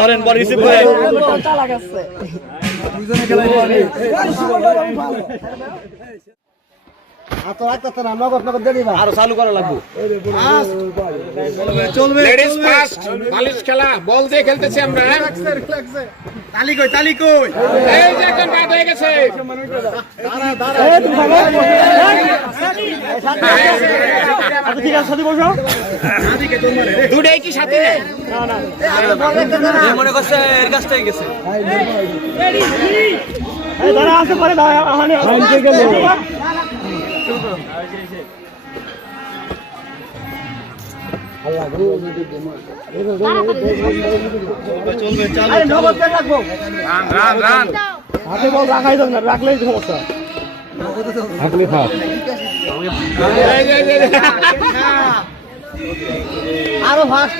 ধরেন পর রিসিভ করে আরো চালু করা লাগবে। লেডিস ফার্স্ট বালিশ খেলা, বল দিয়ে খেলতেছি আমরা। তালি কই, তালি কই? এই যে এখন বাদ হয়ে গেছে। ঠিক আছে, সাথে বসো। দুটাই কি সাথে নেই? মনে করছে এর কাছটাই গেছে। ধরা আছে পরে হাতে বল রাখাই দেন না, রাখলেই সমস্যা। আরো ফাস্ট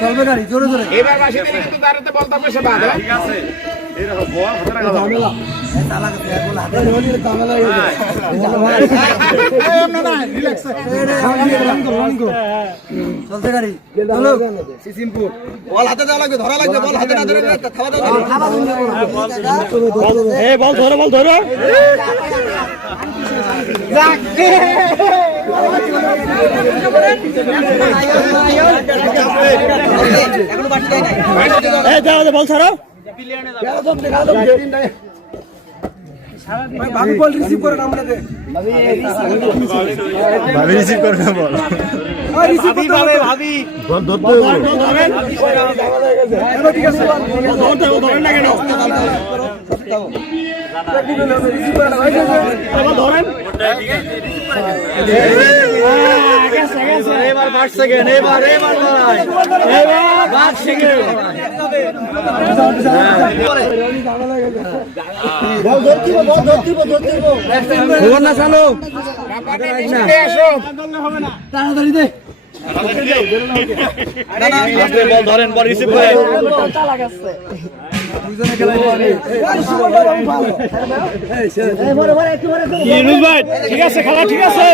চলবে গাড়ি জোরে জোরে। এবার বাসি দিলে কিন্তু দাঁড়াতে বলতে হবে, সে বাদ। ঠিক আছে, এরকম বল হাতে রাখা যাবে। চলতে গাড়ি সিম্পুল বল হাতে দেওয়া লাগবে, ধরা লাগবে। বল হাতে না ধরে খাওয়া দাওয়া বল ধরো, বল ধরো। বল ছাড়ো। ভাবি বল রিসিভ করে না, আমরা ভাবি রিসিভ করে না, বল ভাবি ভাবি বল ধরতে ধরেন। ঠিক আছে, ধরেন না কেন? ধরেন এবার 5 সেকেন্ড, এবার 5 সেকেন্ড। তাড়াতাড়ি দে। বল ধরেন পর রিসিভ করে ঠিক আছে, খেলা ঠিক আছে।